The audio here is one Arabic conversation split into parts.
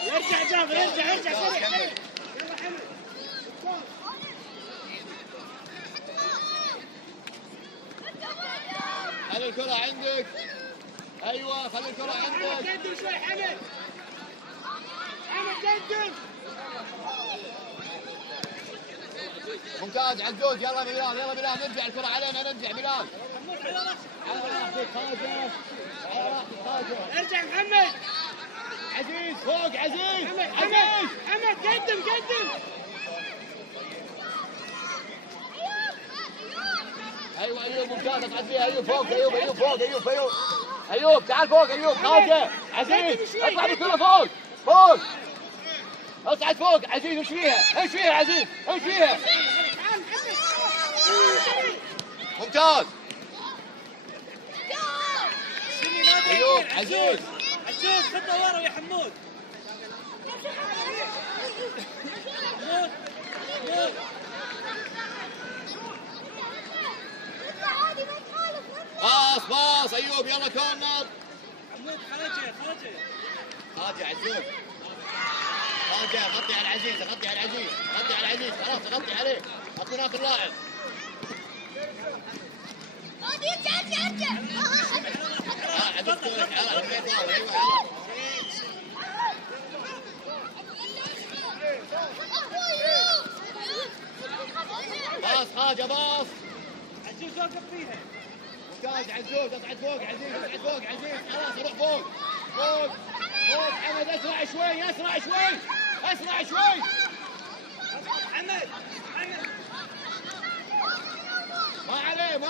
ارجع جابر ارجع خلي الكرة عندك. ايوه خلي الكرة عندك. قدم شوي حمد قدم. ممتاز عزوز. يلا بلال يلا بلال نرجع الكرة علينا نرجع بلال. على راحتك خالد. على راحتك خالد. ارجع محمد. عزيز فوق عزيز. حمد قدم. ايوه ايوب ممتاز اقعد فيها. ايوب فوق. ايوب فوق. ايوب تعال فوق. ايوب خالد. عزيز اطلع بالكرة فوق. اصعد فوق عزيز. امشي فيها عزيز. امشي فيها. ممتاز. ايوب عزيز خطه ورا يا حمود. باص ايوب يلا كورنر. حمود خرجه عزوز. غطي على العزيز. خلاص غطي عليه. اعطينا اخر لاعب. باص حاجه باص. عزوز وقف فيها. ممتاز عزوز. اصعد فوق عزيز. خلاص روح فوق. حمد اسرع شوي. حمد ما عليه.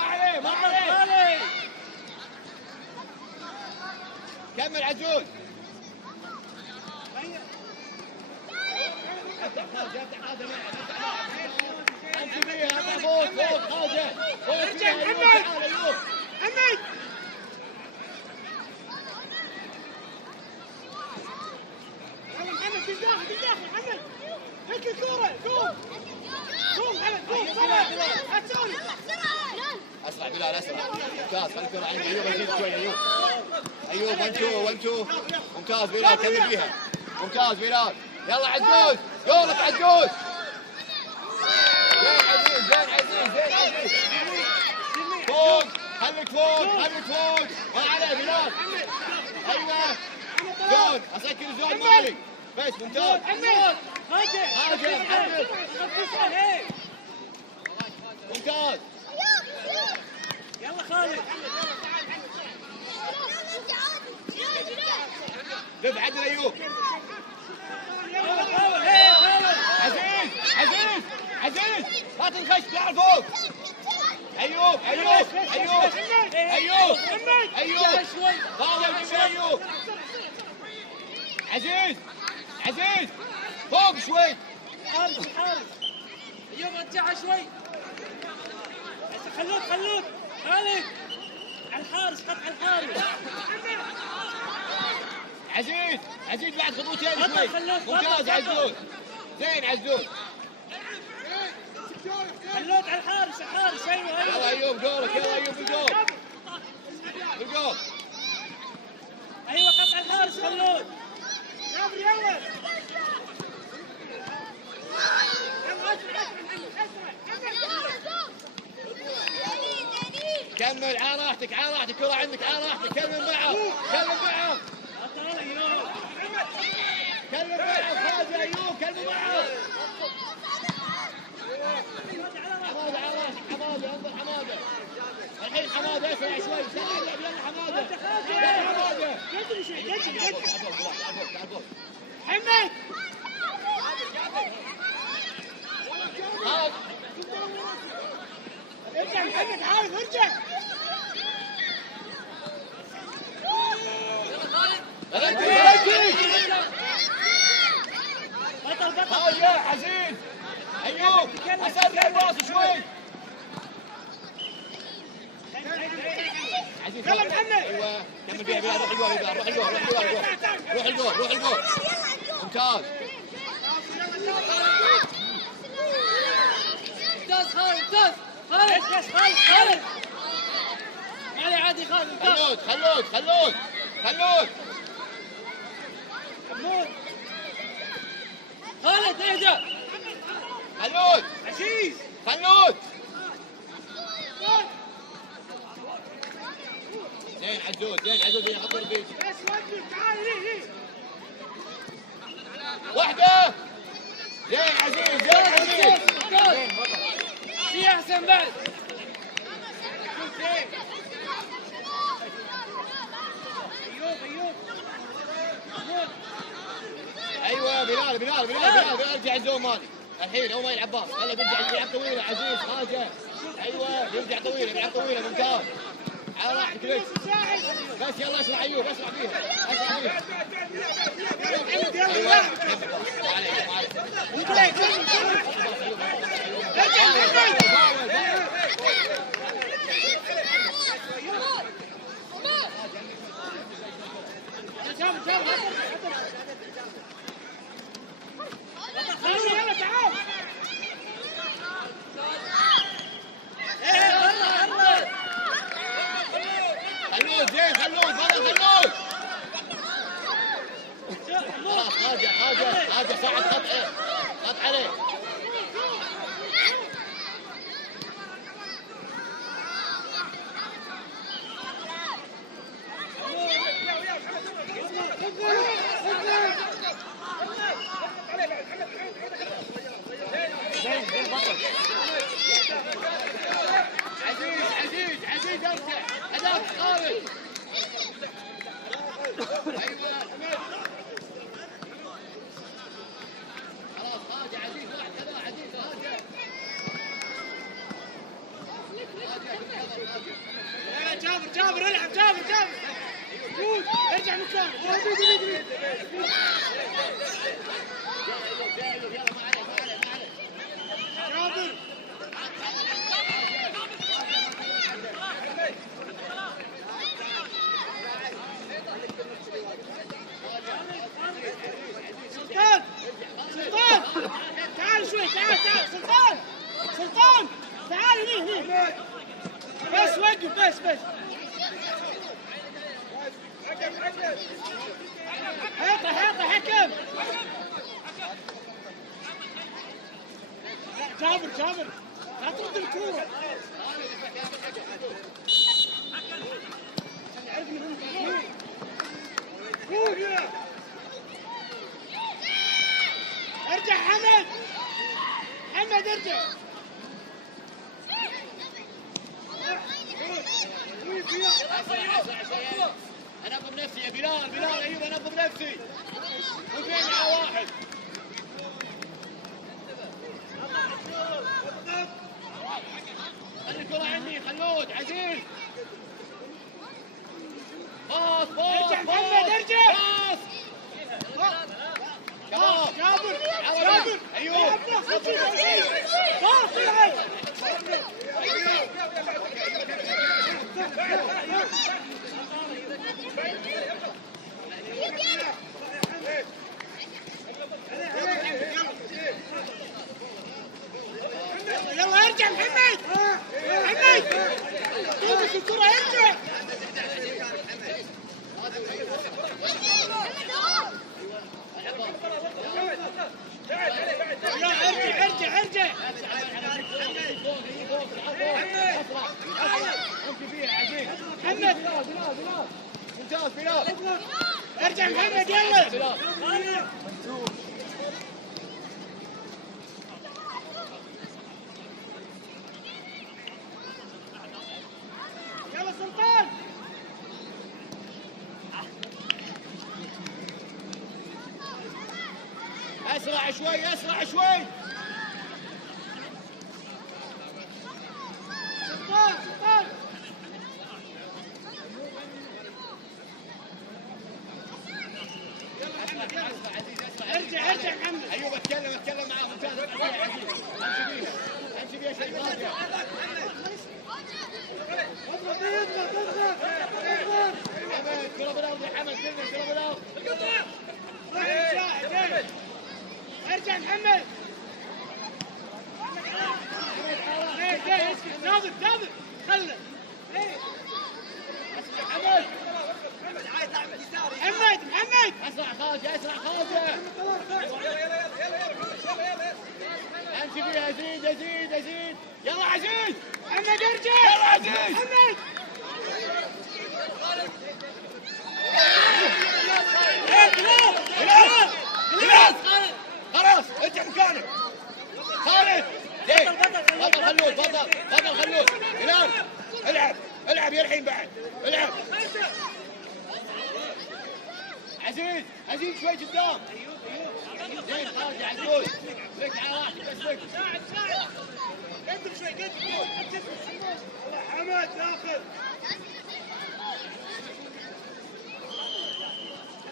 كمل عزوز. افتح خالد امشي فيها. فوق خالد. ارجع محمد. حمد تداخل حمد. هيك الكورة قوم حمد لا تسوي. اسرع بلال اسرع. ممتاز خلي الكرة عندي. ايوب ازيد شوي. ايوب 1-2. ممتاز بلال كمل فيها. ممتاز بلال. يلا عزوز جولك عزوز. زين عزيز. فوق خليك فوق. ما عليه بلال. ايوه جول. اسكر الجول مالي بس. ممتاز. حمد ممتاز. يلا خالد. دفع عدل ايوب. عزيز لا تنخش. تعال فوق. ايوب عزيز فوق شوي. حارس ايوب رجعها شوي. خلود خالد على الحارس. خط على الحارس. عزيز بعد خطوتين شوي. ممتاز عزوز. زين عزوز. خلود على الحارس. ايوه يلا ايوب جولك. بالجول. ايوه خط على الحارس. خلود يلا كمل على راحتك. كرة عندك على راحتك. كمل معه. خالد ايوب. كمل معه. حماده على راسك. انظر حماده. الحين حماده اسرع شوي. يلا حماده. حمد ارجع محمد. عارف ارجع. بطل يا عزيز. ايوب اسرع الباص شوي. عزيز يلا محمد. ايوه كمل فيها بلال. روح الجول. ممتاز. خالد عليه عادي خالد. خلود محمود خالد اهدى. خلود عزيز خلود زين عزوز يحط البيت. بس وقف تعال ليه واحدة زين عزيز في احسن بعد. ايوب محمود. ايوه بلال ارجع الزوم مالي الحين هو ما يلعب باص. يلا بيرجع يلعب طويله عزيز خارجه. ايوه بيرجع طويله بيلعب طويله ممتاز على راحتك بس يلا اسرع ايوب اسرع فيها ايوه خلود خلاص راجع ساعد خط عليه عزيز ارجع هداف خالد. خلاص راجع عزيز واحد كذا عزيز راجع. جابر العب جابر ارجع مكانك. يلا ما عليه جابر سلطان تعال شوي تعال سلطان تعال هني بس وقف بس حيطة حكم. جابر لا ترد الكورة. ارجع حمد ارجع. انا ابو بنفسي يا بلال ايوب انا ابو بنفسي وفين مع واحد. خلي الكرة عندي خلود عزيز باص ارجع محمد ارجع. جابر ايوه يلا ارجع محمد طوبك الكرة ارجع. ارجع امشي فيها عزيز. محمد ممتاز بلال ارجع محمد يلا. يلا سلطان اسرع شوي سلطان ارجع محمد. ايوب اتكلم معاه ممتاز. امشي بيها شيء راجع. حمد كرة بالارض يا حمد كرة بالارض. ارجع محمد. جابر خله محمد اسرع خالد اسرع خالد امشي فيها ازيد يلا عزيز محمد ارجع يلا عزيز محمد خلاص انت مكانك خالد بطل خلود بطل خلود هلال العب يا الحين بعد العب عزيز شوي قدام زين خالد يا عزوز لك على راحتك بس لك قدم شوي قدم حمد داخل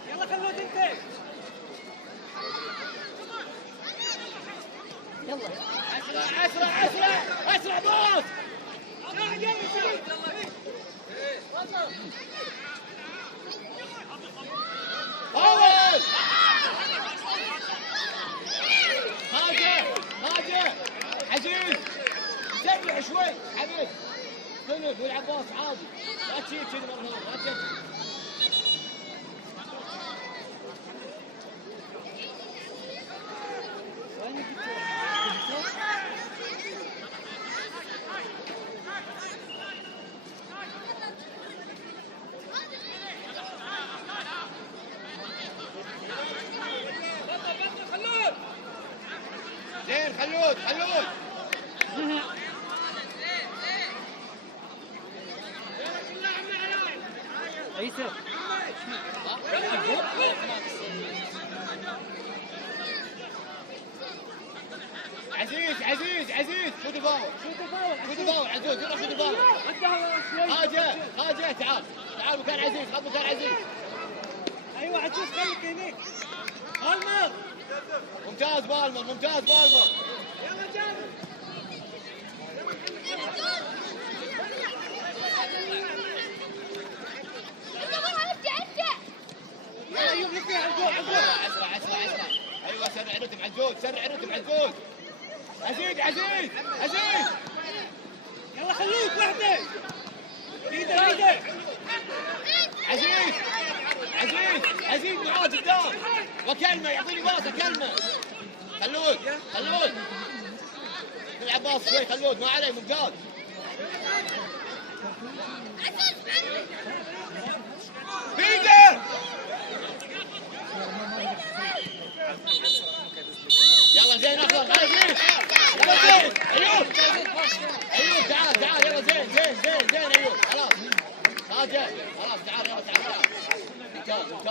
يلا خلود انت يلا اسرع باص اول هاجر عزيز سرع شوي حبيب كنف والعب باص عادي لا تشيل كذي مره لا تشيل زين خلود عيسى عزيز شوت الفاول عزوز يروح شوت الفاول خاجه تعال مكان عزيز خذ مكان عزيز ايوه عزيز خليك هنيك بالمر ممتاز بالمر يلا جابر ايوه لك اسرع ايوه سرع رتم عزوز عزيز يلا خلوك وحده ايده عزيز معاه قدام وكلمه يعطيني باصه كلمه خلود نلعب باص شوي خلود ما عليه ممتاز بيدر يلا زين اخضر عزيز يلا زين ايوب تعال يلا زين ايوب خلاص راجع خلاص تعال ممتاز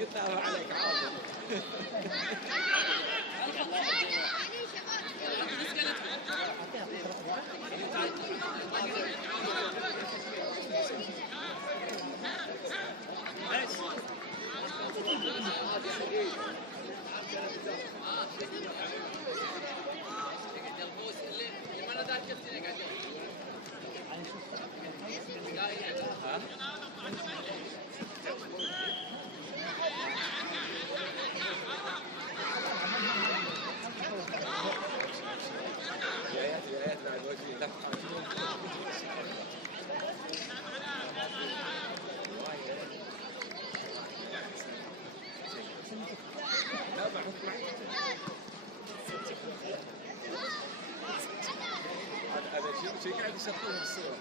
قلت عليك حاضر قاعد يشطون بالصورة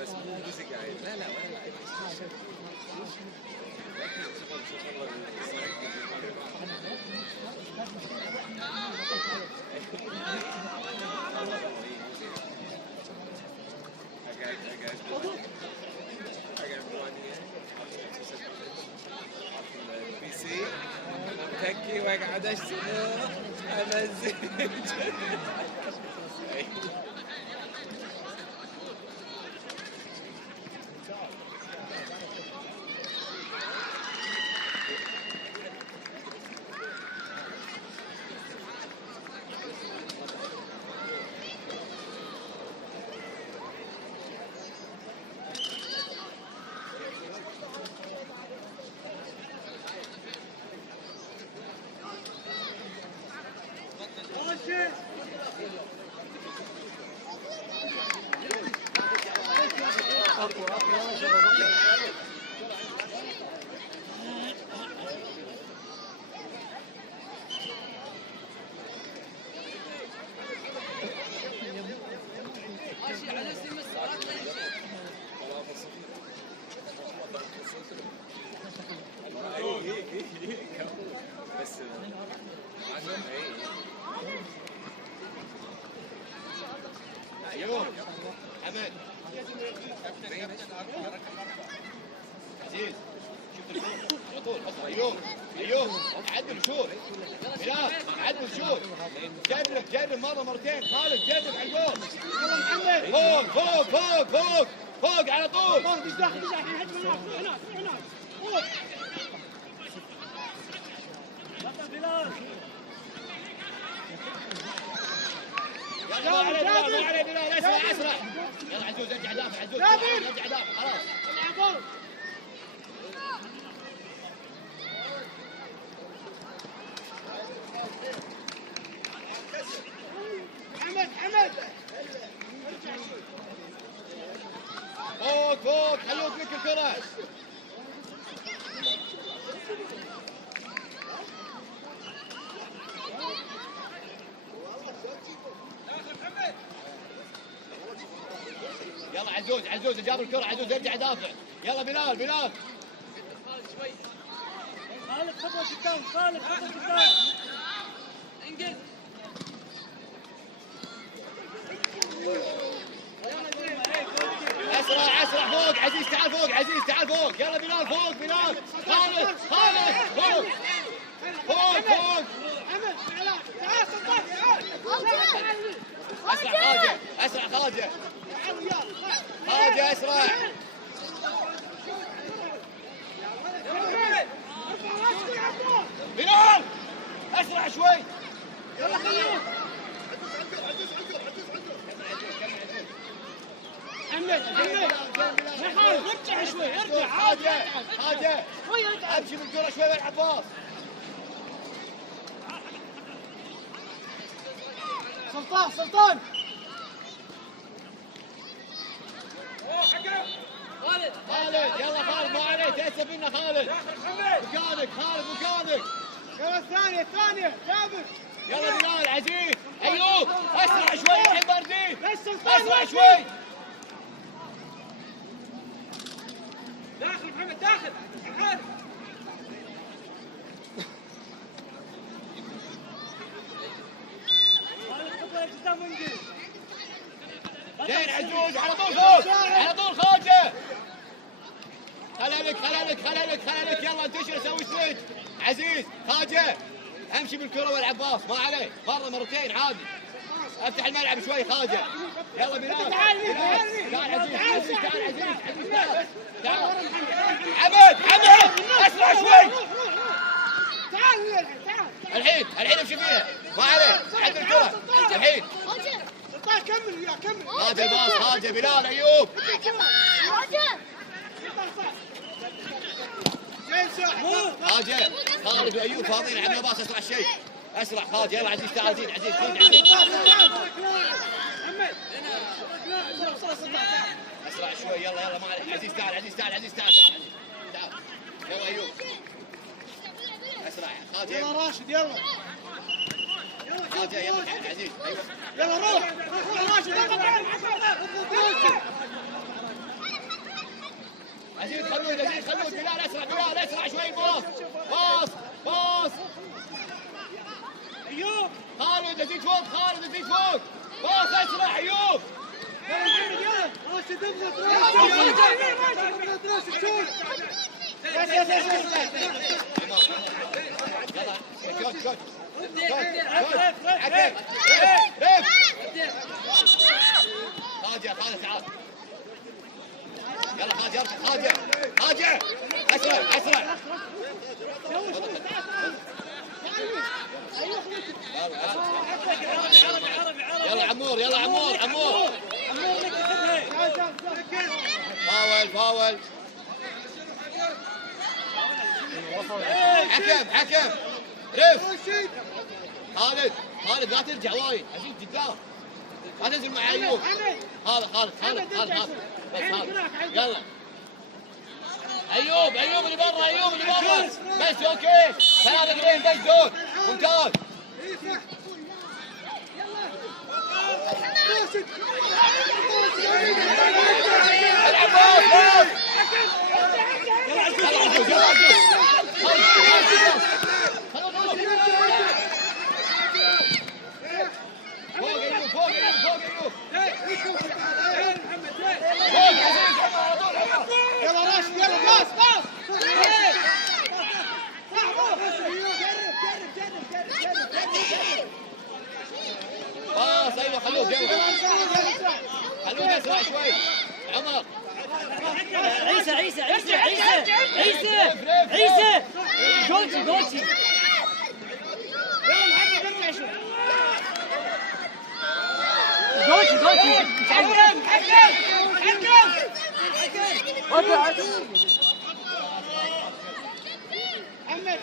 بس مو جزء قاعد لا تكي وقعد اشتغل امزج ايوب حمد عزيز شفت الشوط على طول حطها ايوب عدل شوط بلال عدل شوط جرب مره مرتين خالد جرب على الجول يلا محمد فوق على طول فوق مش داخل الحين هجم هناك فوق يلا بلال يلا ما عليه بلال اسرع يلا عزوز ارجع دافع عزوز ارجع دافع خلاص حمد فوق خلوك لك الكرة يلا عزوز جاب الكرة عزوز ارجع يدافع يلا بلال خالد خطوة قدام انقل اسرع فوق عزيز تعال فوق يلا بلال فوق خالد فوق اسرع خالد اسرع بلال اسرع شوي يلا خلوه محمد ارجع شوي ارجع حاجة امشي بالكرة شوي والعب باص سلطان خالد يلا خالد ما عليك تأسف منا خالد مكانك يلا الثانية جابر يلا بلال عزيز ايوب اسرع شوي الحين باردين ليش سلطان اسرع شوي داخل محمد داخل زين عزوز على طول فوق على طول خارجه خلالك يلا انتشر سوي سويتش عزيز خارجه امشي بالكره والعب باص ما عليه مرتين عادي افتح الملعب شوي خارجه يلا بلال تعال عزيز تعال عمد اسرع شوي تعال الحين امشي فيها ما عليه عد الكره الحين سلطان كمل هذا الباص خارجه بلال ايوب خارجه خالد وايوب فاضيين عندنا باص اسرع شيء اسرع خارجه يلا عزيز تعال عزيز اسرع شوي يلا ما عليه عزيز تعال يلا ايوب اسرع خارجه يلا راشد يلا خارجه يلا عزيز ايوه يلا روح راشد عزيز خلود بلال اسرع شوي باص ايوب خالد ازيد فوق باص اسرع ايوب يلا راشد خالد تعال يلا خالد اسرع يلا عمور فاول حكم رف خالد لا ترجع وايد عزيز قدام لا تنزل مع ايوب خالد بس يلا ايوب اللي برا بس اوكي 3 جرين بس دول ممتاز العب باص فوق اسرع شوي عمر عيسى عيسى عيسى عيسى عيسى عيسى جولتي جولتي جولتي جولتي حكم حكم حكم محمد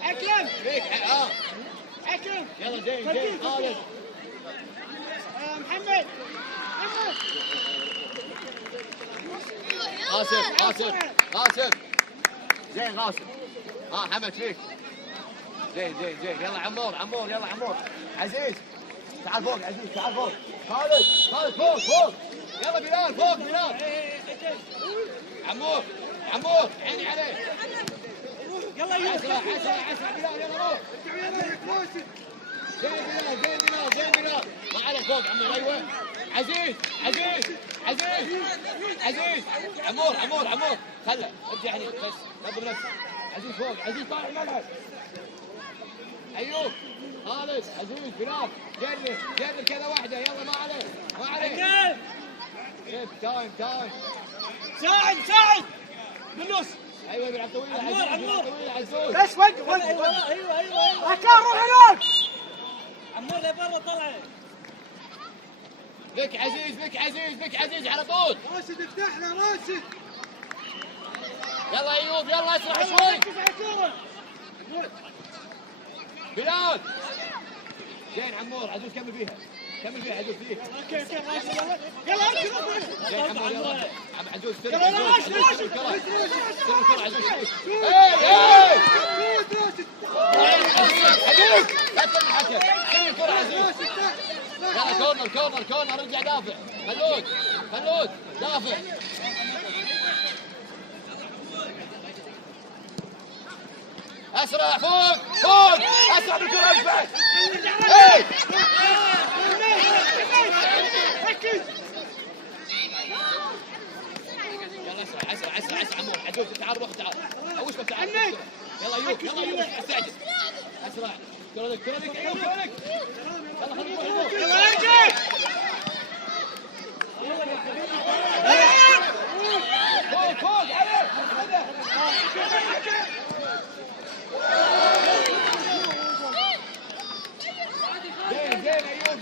حكم فيك حكم يلا زين خالد محمد قاسم زين قاسم حمد فيك زين يلا عمور يلا عمور عزيز تعال فوق عزيز تعال فوق خالد فوق يلا بلال فوق بلال عمور عيني عليه يلا يلا اسرع بلال يلا روح زين بلال ما عليك فوق عمور ايوه عزيز عمور خله ارجع هني بس نظم نفسك عزيز فوق عزيز طالع الملعب ايوب خالد عزيز بلال جرب كذا واحده يلا ما عليه تايم ساعد بالنص ايوه بيلعب طويله عمور عزوز بس وقف ايوه اكار روح هناك عمور لبرا طلع بك عزيز على طول راشد افتح له راشد يلا ايوب يلا اسرع شوي بلال زين عمور عزوز كمل فيها عزوز فيه يلا زين عمور يلا عزوز استلم راشد الكرة عزوز لا تسلم الحكم استلم الكرة عزيز يلا كورنر ارجع دافع خلود دافع اسرع فوق اسرع بالكرة اجبد يلا اسرع عمور عزوز تعال روح تعال اوش بس تعال يلا ايوب استعجل اسرع كرة لك ايوب يلا خلينا نروح يلا ارجع فوق عليه زين ايوب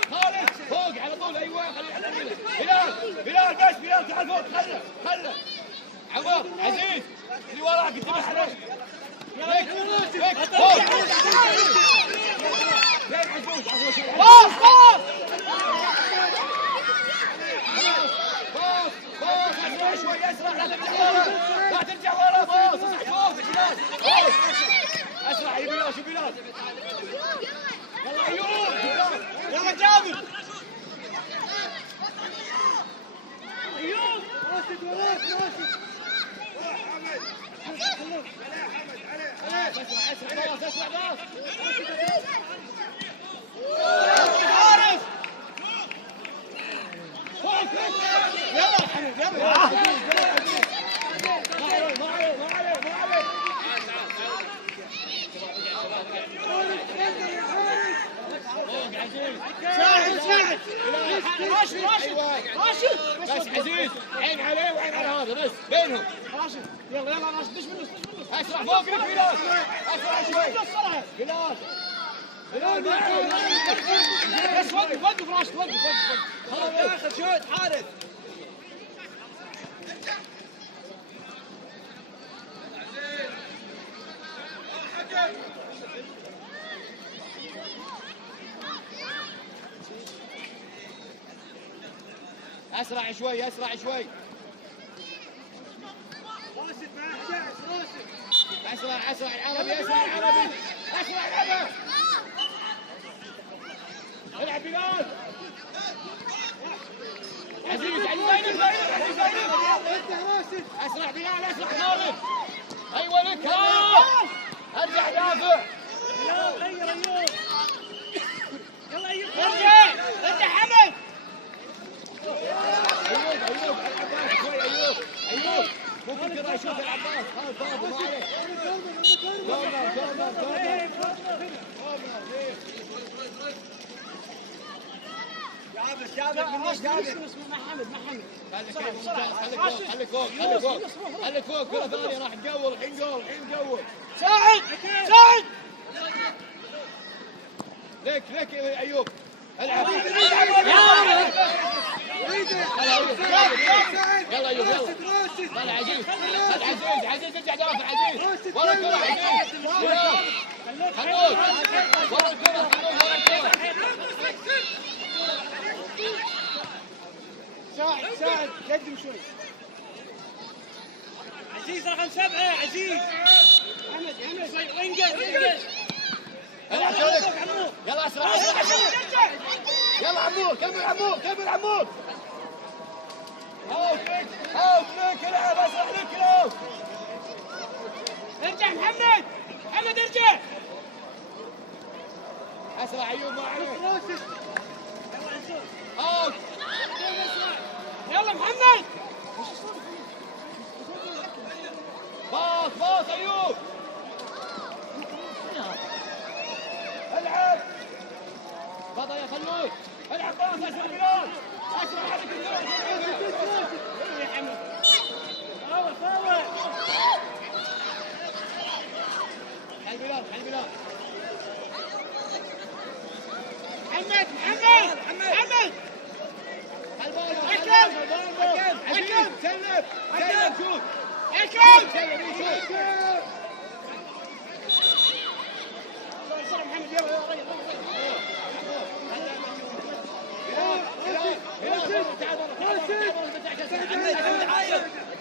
خالد فوق على طول ايوه بلال تعال فوق خله عمر عزيز اللي وراك انتبه عليه فوق باص شوي اسرع لا ترجع ورا باص فوق اسرع يا بلال شو بلال يلا ايوب يلا جابر ايوب راشد اسرع باص عارف يلا حمد يلا ما عليه ساعد راشد بس عزيز عين عليه وعين على هذا بس بينهم راشد يلا راشد دش بالنص اسرع فوق لك بلال اسرع شوي بلال بس وقف راشد وقف خلاص اخر شوط حارس اسرع شوي راشد مع راشد اسرع العربي العب بلال عزيز اسرع بلال اسرع خالد ايوه لك ارجع دافع يلا ارجع انت حمد ايوب ممكن كذا يشوف العباس خالد ضربه ما عليه جابر منيش جابر مع حمد خليك فوق كرة ثانية راح نقول الحين نقول ساعد ليك يا ايوب العب يلا ايوب يلا عزيز ارجع دافع عزيز ورا الكرة عزيز خلود ورا الكرة ساعد قدم شوي عزيز رقم 7 عزيز حمد انقذ يلا اسرع يلا عمور كمل عمور اوت ليك العب اسرع ليك اوت ارجع محمد ارجع اسرع ايوب ما عليك اوت يلا محمد باص ايوب العب فضى يا خلود العب باص اسرع بلال اسرع عليك يا حمد فاول خلي بلال محمد حكم سلم شوت بسرعة محمد يلا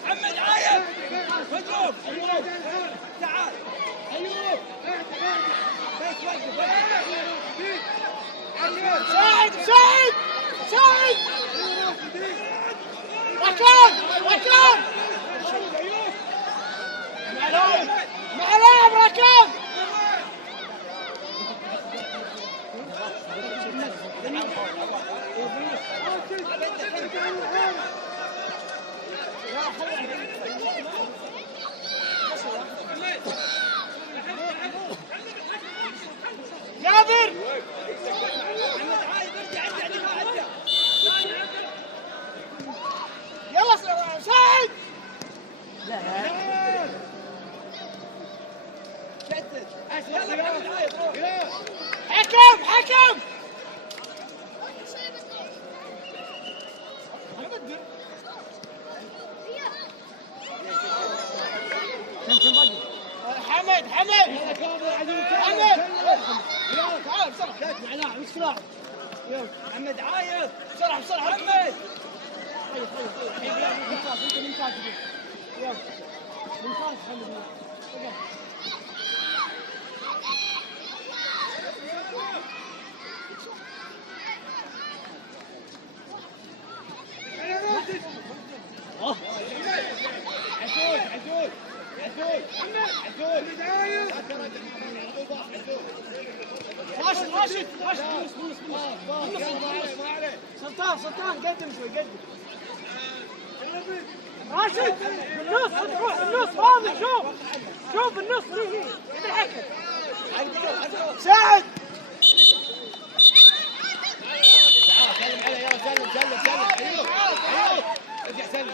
محمد عايد مضروب تعال ايوب ساعد ركان معلم ركان جابر يلا سعيد حكم حمد تعال بسرعة محمد عايد بسرعة محمد ممتاز يلا ممتاز حمد راشد سلطان قدم شوي راشد بالنص روح بالنص فاضي شوف بالنص هي الحكم ساعد سلم عليه يلا سلم ايوب ارجع سلم